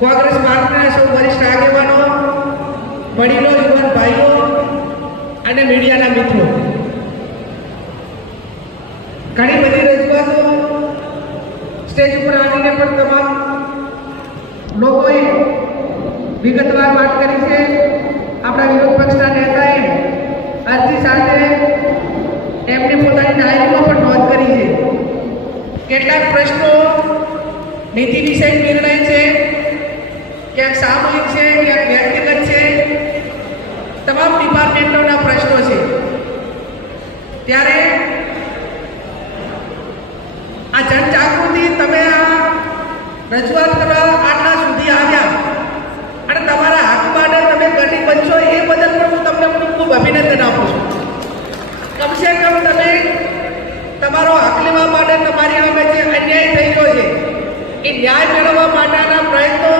કોંગ્રેસ પાર્ટીના સૌ વરિષ્ઠ આગેવાનો, વડીલો, યુવાન ભાઈઓ અને મીડિયાના મિત્રો. ઘણી બધી રજૂઆતો સ્ટેજ ઉપર આવીને પણ તમામ લોકોએ વિગતવાર વાત કરી છે. આપણા વિરોધ પક્ષના નેતાએ અરજી સાથે એમણે પોતાની ડાયરીમાં પણ નોંધ કરી છે. કેટલાક પ્રશ્નો નીતિ વિષયક નિર્ણય છે. ક્યાંક સામૂહિક છે ક્યાંક વ્યક્તિગત છે. તમામ ડિપાર્ટમેન્ટોના પ્રશ્નો છે. ત્યારે આ જનજાગૃતિ તમે આ રજૂઆત કરવા આટલા સુધી આવ્યા. અને તમારા હાથ માટે તમે ઘટી બનશો એ બદલ પણ હું તમને ખૂબ ખૂબ અભિનંદન આપું છું. કમસે કમ તમે તમારો હક લેવા માટે તમારી સામે જે અન્યાય થઈ ગયો છે, એ ન્યાય મેળવવા માટેના પ્રયત્નો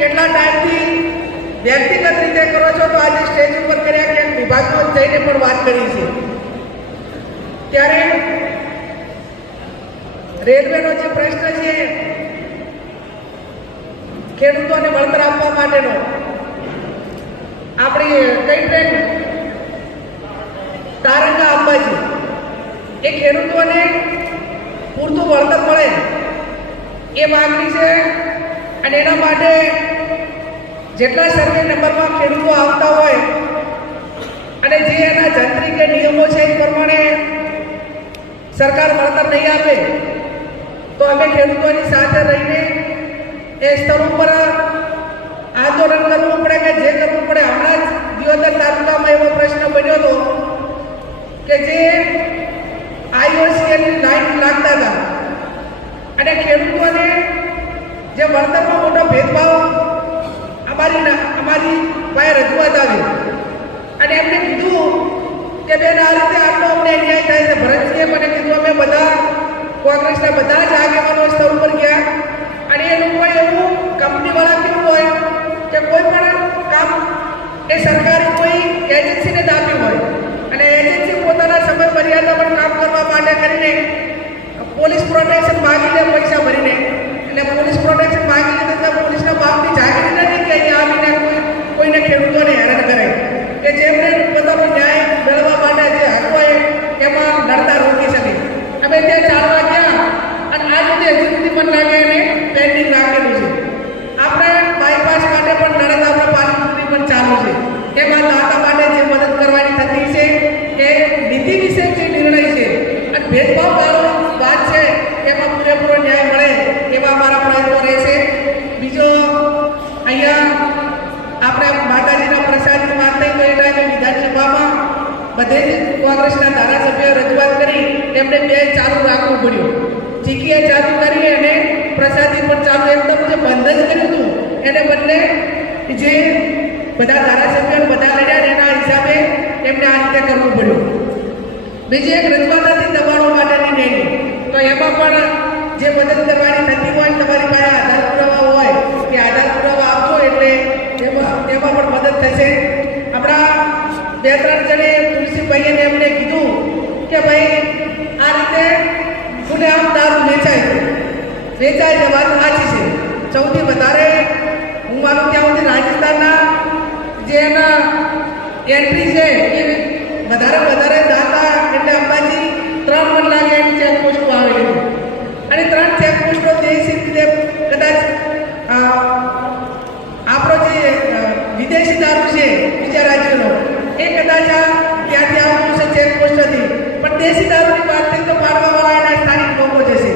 કેટલા ટાઈમથી વ્યક્તિગત રીતે કરો છો તો આજે સ્ટેજ ઉપર કર્યા કે વિભાગમાં જઈને પણ વાત કરી છે. ત્યારે રેલવેનો જે પ્રશ્ન છે, ખેડૂતોને વળતર આપવા માટેનો, આપણી કઈ ટ્રેન? તારંગા અંબાજી. એ ખેડૂતોને પૂરતું વળતર મળે એ માગણી છે અને એના માટે જેટલા સર્વે નંબરમાં ખેડૂતો આવતા હોય અને જે એના જંત્રી કે નિયમો છે એ પ્રમાણે સરકાર વળતર નહીં આપે, તો અમે ખેડૂતોની સાથે રહીને એ સ્તર ઉપર આંદોલન કરવું પડે કે જે કરવું પડે. હમણાં જ દિયોદર તાલુકામાં એવો પ્રશ્ન બન્યો હતો કે જે આઈઓસીએલની લાઈન લાગતા હતા અને ખેડૂતોને જે વળતરમાં મોટો ભેદભાવ અમારી ના- અમારી પાસે રજૂઆત આવી અને એમને કીધું કે બેન આ રીતે આટલો અમને અન્યાય થાય છે ભરતજીએ મને કીધું અમે બધા કોંગ્રેસના બધા જ આગેવાનો સ્તર ઉપર ગયા અને એ લોકોએ એવું કંપનીવાળા કેવું હોય કે કોઈ પણ કામ એ સરકારી કોઈ એજન્સીને જ આપ્યું હોય અને એજન્સી પોતાના સમય મર્યાદા પણ કામ કરવા માટે કરીને પોલીસ પ્રોટેક્શન માગી લે પૈસા ભરીને એટલે પોલીસ પ્રોટેક્શન માગી લે તો પોલીસના બાપની જાગીર ખેડૂતોને હેરાન કરે. કે જેમને પોતાનો ન્યાય જે હક હોય એમાં લડતા રોકી શકે. અમે ત્યાં ચાલવા ગયા અને આ રીતે હજી પણ લાગે એને પેન્ડિંગ રાખેલું છે. આપણે બાયપાસ માટે પણ લડત આપણે પાછી પણ ચાલુ છે. એમાં દાતા માટે જે મદદ કરવાની થતી છે એ નીતિ વિશે જે નિર્ણય છે અને ભેદભાવ વાળો વાત છે એમાં પૂરેપૂરો ન્યાય મળે એવા અમારા પ્રયત્નો રહેશે બીજો અહીંયા આપણે માતાજીના પ્રસાદની વાત થઈ તો એ ટાઈમે વિધાનસભામાં બધે જ કોંગ્રેસના ધારાસભ્ય રજૂઆત કરી, તેમણે બે ચાલુ રાખવું પડ્યું ચીકીએ ચાલુ કરી અને પ્રસાદી પણ ચાલુ એકદમ જે બંધ જ કર્યું હતું, એને બદલે જે બધા ધારાસભ્યો બધા લડ્યા એના હિસાબે એમને આ રીતે કરવું પડ્યું. બીજી એક રજૂઆત હતી દબાણો માટેની નહીં તો એમાં પણ જે મદદ કરવાની થતી હોય, તમારી પાસે આધાર પુરાવા હોય કે આધાર પુરાવા આપશો એટલે એમાં એમાં પણ મદદ થશે. હમણાં બે ત્રણ જણે તુલસીભાઈને એમને કીધું કે ભાઈ, આ રીતે ખુલ્લે આમ દારૂ વેચાય વેચાય છે, વાત સાચી છે. સૌથી વધારે હું માનું ત્યાં સુધી રાજસ્થાનના જે એના એન્ટ્રી છે, એ વધારે વધારે દાતા એટલે અંબાજી ત્રણ મન લાગે એની ચેકપોસ્ટો આવેલી અને ત્રણ ચેકપોસ્ટો દેશી રીતે કદાચ આપણો જે વિદેશી દારૂ છે બીજા રાજ્યનો એ કદાચ આ ત્યાંથી આવવાનું છે ચેકપોસ્ટથી પણ દેશી દારૂની વાત થઈ તો પાડવાવાળા એના સ્થાનિક લોકો જશે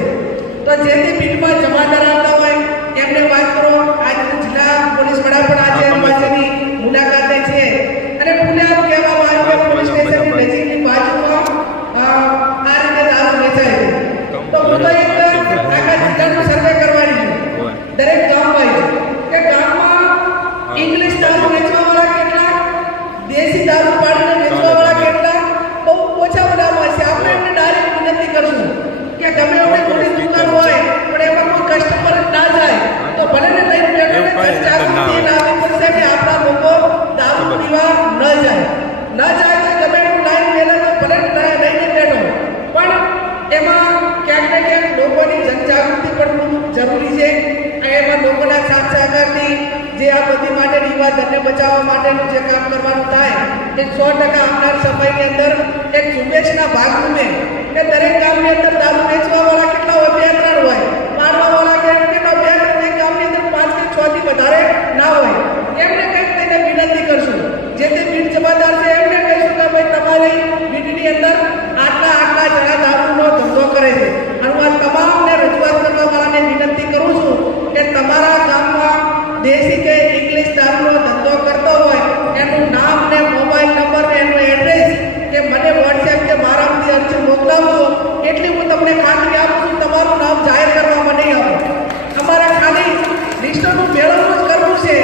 તો જે તે બિલમાં જમાદાર આવતા હોય એમને વાત કરો આજે જિલ્લા પોલીસ વડા પણ આજે અંબાજીની મુલાકાતે છે અને પુણે આમ કહેવામાં આવ્યું કે પોલીસ સ્ટેશનની નજીકની બાજુમાં અ, આ રીતે દારૂ વેચાય છે તો હું તો એક આખા જિલ્લાનું સર્વે કરવાની છું દરેક ગામમાં કે ગામમાં ઇંગ્લિશ દારૂ વેચવાવાળા કેટલા દેશી દારૂ પાડીને વેચવાવાળા કેટલા બહુ ઓછા બધામાં છે આપણે એમને ડાયરેક્ટ વિનંતી કરશું કે ગમે એવડી મોટી દુકાન હોય પણ એમાં કોઈ કસ્ટમર જ ના જાય તો ભલે ને લઈને બેઠો ને એવું કાંઈ જાગૃતિ ના હોય. લાવવી પડશે કે આપણા જે આ બધી યુવા બચાવવા માટેનું જે કામ કરવાનું થાય એ સો ટકા આવનાર સમયની અંદર એક ઝુંબેશના ભાગરૂપે કે દરેક ગામની અંદર દારૂ વેચવા વાળા કેટલા હોય બે ત્રણ હોય મારવા વાળા કે કેટલા બે ત્રણ એક ગામની અંદર પાંચ કે છ થી વધારે ના હોય એમને કંઈક તેને વિનંતી કરશું જે તે બીટ જમાદાર છે એમને કહીશું કે ભાઈ તમારી બીટની અંદર આટલા આટલા જણા દારૂનો ધંધો કરે છે અને હું આ તમામને રજૂઆત કરવા વાળાને વિનંતી કરું છું કે તમારા ગામમાં દેશી કે ઇંગ્લિશ દારૂનો ધંધો કરતો હોય એનું નામ ને મોબાઈલ નંબર ને એનું એડ્રેસ કે મને વોટ્સએપ કે મારામાંથી અરજી એટલે હું તમને ખાતરી આપું છું, તમારું નામ જાહેર કરવામાં નહીં આવે. અમારે ખાલી લિસ્ટનું મેળવવું જ કરવું છે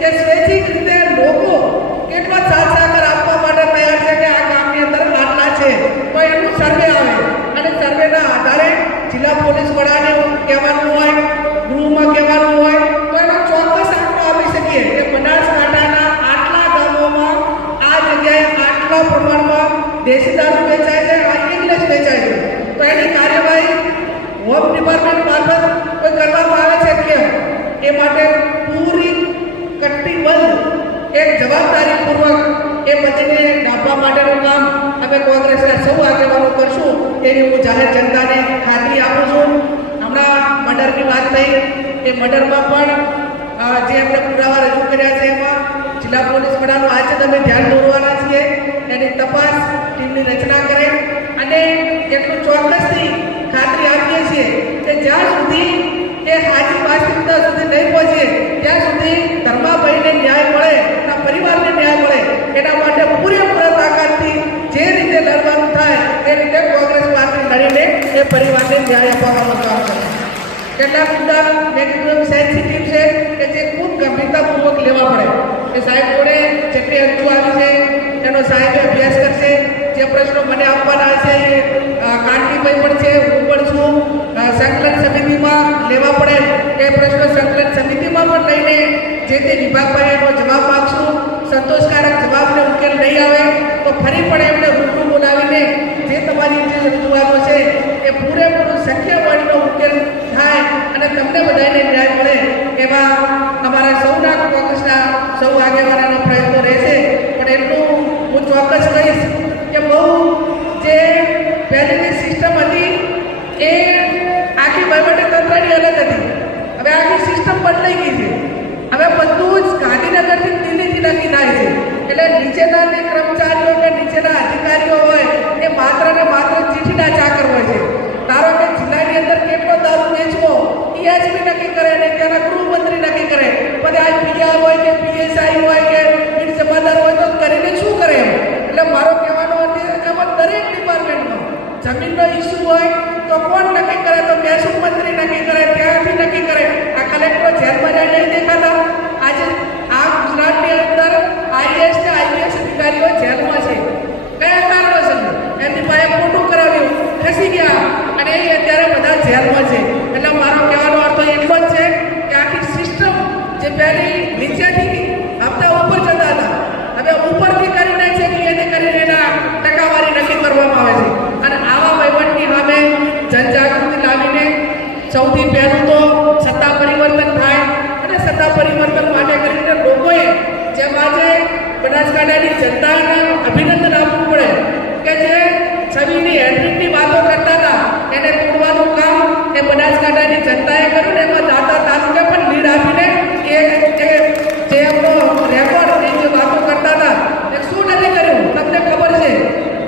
કે સ્વૈચ્છિક રીતે લોકો કેટલો સાથ સહકાર આપવા માટે તૈયાર છે કે આ ગામની અંદર આટલા છે. તો એનું સર્વે આવે. અને સર્વેના આધારે જિલ્લા પોલીસ વડાને કહેવાનું હોય, ગૃહમાં કહેવાનું હોય, તો એનો ચોક્કસ આંકડો આપી શકીએ કે બનાસકાંઠાના આટલા ગામોમાં આ જગ્યાએ આટલા પ્રમાણમાં દેશી દારૂ વેચાય વેચાય છે. તો એની કાર્યવાહી હોમ ડિપાર્ટમેન્ટ મારફત કોઈ કરવામાં આવે છે કે એ માટે પૂરી કટિબદ્ધ એક જવાબદારીપૂર્વક એ પછીને ડાબવા માટેનું કામ અમે કોંગ્રેસના સૌ આગેવાનો કરશું એની હું જાહેર જનતાને ખાતરી આપું છું. હમણાં મર્ડરની વાત થઈ. એ મર્ડરમાં પણ જે આપણે પુરાવા રજૂ કર્યા છે એમાં જિલ્લા પોલીસ વડાનું આજે તમે ધ્યાન દોરવાના છીએ. એની તપાસ ટીમની રચના કરે અને એટલું ચોક્કસથી ખાતરી આપીએ છીએ કે જ્યાં સુધી એ સાચી વાસ્તવિકતા સુધી નહીં પહોંચીએ ત્યાં સુધી ધર્માભાઈને ન્યાય મળે, એના પરિવારને ન્યાય મળે, એના માટે પૂરેપૂરા તાકાતથી જે રીતે લડવાનું થાય, એ રીતે કોંગ્રેસ પાર્ટી લડીને એ પરિવારને ન્યાય આપવામાં કરશે કેટલાક મુદ્દા મેં કીધું છે કે જે ખૂબ ગંભીરતાપૂર્વક લેવા પડે. એ સાહેબ જોડે જેટલી અરજીઓ આવી છે એનો સાહેબે અભ્યાસ કરશે. જે પ્રશ્નો મને આપવાના છે એ અ, કાંતિભાઈ પણ છે હું પણ છું. સંકલન સમિતિમાં લેવા પડે એ પ્રશ્નો સંકલન સમિતિમાં પણ લઈને જે તે વિભાગમાં એનો જવાબ માગશું સંતોષકારક જવાબને ઉકેલ નહીં આવે તો ફરી પણ એમને રૂબરૂ બોલાવીને જે તમારી જે રજૂઆતો છે એ પૂરેપૂરું શક્ય બળનો ઉકેલ થાય અને તમને બધાને ન્યાય મળે એવા અમારા સૌના કોંગ્રેસના સૌ આગેવાનોનો પ્રયત્નો રહેશે પણ એટલું હું ચોક્કસ કહીશ કે બહુ જે પહેલીની સિસ્ટમ હતી એ આખી વહીવટી તંત્રની અલગ હતી હવે આખી સિસ્ટમ બદલાઈ ગઈ છે હવે બધું ગાંધીનગરથી દિલ્હીથી નક્કી થાય છે. એટલે નીચેના જે કર્મચારીઓ કે નીચેના અધિકારીઓ હોય, એ માત્ર ને માત્ર ચીઠીના ચાકર હોય છે. ધારો કે જિલ્લાની અંદર કેટલો દારૂ વેચવો ઈએચપી નક્કી કરે અને ત્યાંના ગૃહમંત્રી નક્કી કરે. પછી આ પીઆર હોય કે પીએસઆઈ હોય કે બીડ જમાદાર હોય તો કરીને શું કરે એમ? એટલે મારો કહેવાનો અર્થ એમાં દરેક ડિપાર્ટમેન્ટનો જમીનનો ઇસ્યુ હોય તો કોણ નક્કી કરે તો મહેસૂલ મંત્રી નક્કી કરે ત્યાંથી નક્કી કરે આ કલેક્ટરો જેલમાં જાય નહીં દેખાતા આજે આ ગુજરાતની અંદર આઈએસ ને આઈપીએસ અધિકારીઓ જેલમાં છે કયા કારણોસર એમની પાસે ખોટું કરાવ્યું ખસી ગયા અને એ જેલમાં છે. એટલે મારો કહેવાનો અર્થ એટલો જ છે કે આખી સિસ્ટમ જે પહેલી નીચેથી હપ્તા ઉપર જતા હતા, હવે ઉપરથી કરીને છે કે એને કરીને એના ટકાવારી નક્કી કરવામાં આવે છે. અને આવા વહીવટની સામે જનજાગૃતિ લાવીને સૌથી પહેલું તો સત્તા પરિવર્તન થાય અને સત્તા પરિવર્તન માટે કરીને લોકોએ જેમ આજે બનાસકાંઠાની જનતાને અભિનંદન આપવું પડે કે જે છબીની હેડ્રિકની વાતો કરતા હતા એને તોડવાનું કામ એ બનાસકાંઠાની જનતાએ કર્યું ને એમાં દાતા તાલુકે પણ લીડ આપીને એ એ જે એમનો રેકોર્ડ એ જે વાતો કરતા હતા એ શું નથી કર્યું તમને ખબર છે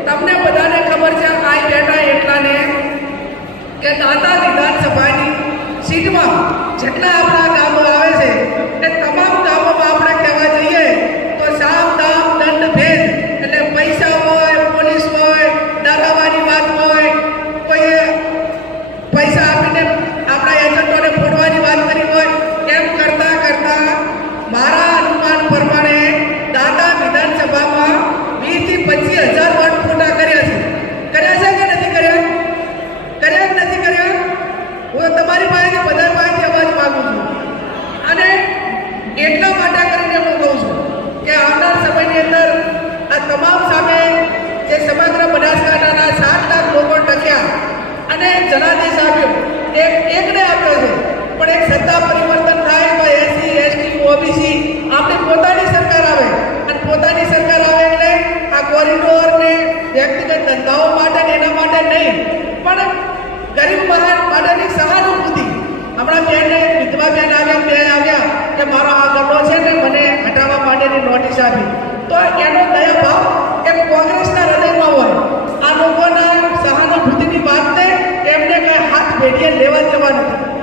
તમને બધાને ખબર છે આ બેઠા એટલાને કે દાતા વિધાનસભાની સીટમાં જેટલા આપણા ગામો આવે છે એ તમામ ગામોમાં આપણે કહેવા જઈએ તો સામ દામ દંડ ભેદ એટલે પૈસા હોય પોલીસ હોય દાદાવાની વાત હોય કોઈએ પૈસા આપીને આપણા એજન્ટોને ફોડવાની વાત કરી હોય એમ કરતા કરતા મારા અનુમાન પ્રમાણે દાદા વિધાનસભામાં વીસથી પચીસ હજાર વોટ ફોટા કર્યા છે કર્યા છે કે નથી કર્યા કર્યા કે નથી કર્યા હું તમારી પાસેથી બધા પાસેથી અવાજ માંગુ છું અને એટલા માટે કરીને હું કહું છું કે આવનાર સમયની અંદર આ તમામ સામે જે સમગ્ર બનાસકાંઠાના સાત લાખ લોકો ટક્યા અને જનાદેશ આપ્યો એક એકને આપ્યો છે પણ એક સત્તા પરિવર્તન થાય તો એસસી એસટી ઓબીસી કોરિડોર ને વ્યક્તિગત ધંધાઓ માટે ને એના માટે નહીં, પણ ગરીબ મહાન માટેની સહાનુભૂતિ. હમણાં બેને વિધવા બેન આવ્યા, બે આવ્યા, કે મારો આ ગમો છે ને મને હટાવવા માટેની નોટિસ આપી. તો એનો દયા ભાવ એ કોંગ્રેસના હૃદયમાં હોય. આ લોકોના સહાનુભૂતિની વાતને એમને કઈ હાથ ભેટીએ લેવા દેવા નથી.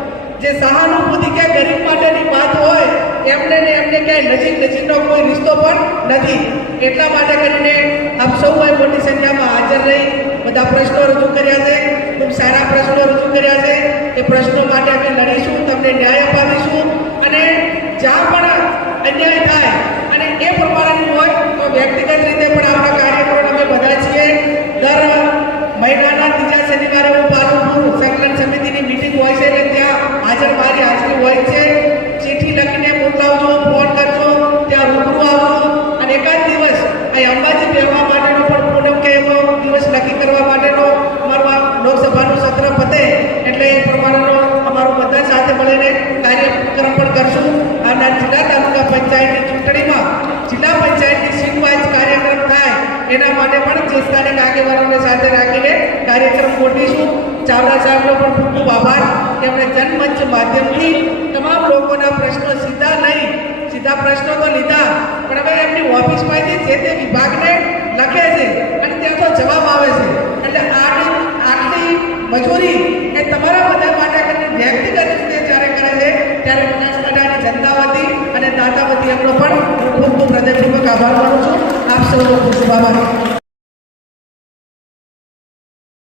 જે સહાનુભૂતિ કે ગરીબ માટેની વાત હોય, એમને ને એમને ક્યાંય નજીક નજીકનો કોઈ રિશ્તો પણ નથી. એટલા માટે કરીને આપ સૌએ મોટી સંખ્યામાં હાજર રહી, બધા પ્રશ્નો રજૂ કર્યા છે, ખૂબ સારા પ્રશ્નો રજૂ કર્યા છે, એ પ્રશ્નો માટે અમે લડીશું, તમને ન્યાય અપાવીશું. અને જ્યાં પણ અન્યાય થાય અને એ પ્રમાણેનું હોય તો વ્યક્તિગત રીતે પણ આપણા કાર્યકરો અમે બધા છીએ દર મહિનાના ત્રીજા શનિવારે હું પાલનપુર સંકલન સમિતિની મીટિંગ હોય છે ને ત્યાં હાજર મારી હાજરી હોય છે ચિઠ્ઠી લખીને મોકલાવજો ફોન કરજો ત્યાં રૂબરૂ આવજો અને એકાદ દિવસ અહીં અંબાજી બેહવા માટેનો પણ પૂનમ કે એવો દિવસ નક્કી કરવા માટેનો અમારું આ લોકસભાનું સત્ર પતે એટલે એ પ્રમાણેનો અમારું બધા સાથે મળીને કાર્યક્રમ પણ કરશું આના જિલ્લા તાલુકા પંચાયતની ચૂંટણીમાં જિલ્લા પંચાયતની સીટ વાઇઝ કાર્યક્રમ થાય એના પણ આગેવાનોને સાથે રાખીને કાર્યક્રમ ગોઠવીશું. ચાવડા સાહેબનો પણ ખૂબ ખૂબ આભાર. તેમણે જનમંચ માધ્યમથી તમામ લોકોના પ્રશ્નો સીધા નહીં, સીધા પ્રશ્નો તો લીધા. પણ હવે એમની ઓફિસમાંથી જે તે વિભાગને લખે છે અને ત્યાંથી જવાબ આવે છે. એટલે આટલી આટલી મજૂરી એ તમારા બધા માટે કરીને વ્યક્તિગત રીતે જ્યારે કરે છે, ત્યારે બનાસકાંઠાની જનતા વતી અને દાતા વતી એમનો પણ ખૂબ ખૂબ હૃદયપૂર્વક આભાર માનું છું. આપ સૌનો ખૂબ ખૂબ આભાર.